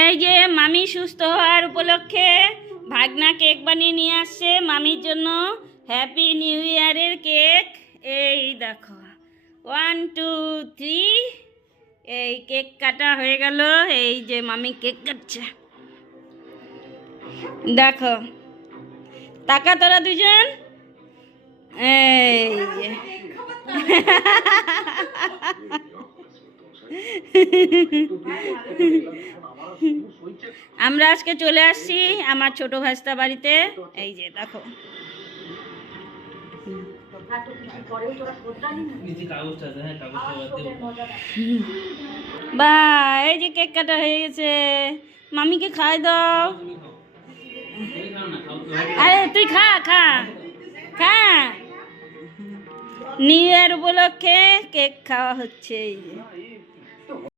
এই যে মামি সুস্থ হওয়ার উপলক্ষে ভাগনা কেক বানিয়ে নিয়ে আসছে মামির জন্য। হ্যাপি নিউ ইয়ারের কেক। এই দেখো 1 2 3, এই কেক কাটা হয়ে গেল। এই যে মামি কেক কাটছে, দেখো টাকা তোরা দুজন। এই যে আমরা আজকে চলে আসছি আমার ছোট ভাস্তা বাড়িতে। এই যে দেখো বা এই যে কেক কাটা হয়ে গেছে, মামিকে খাই দাও। আরে তুই খা খা খা, নিউ ইয়ার উপলক্ষে কেক খাওয়া হচ্ছে। এই যে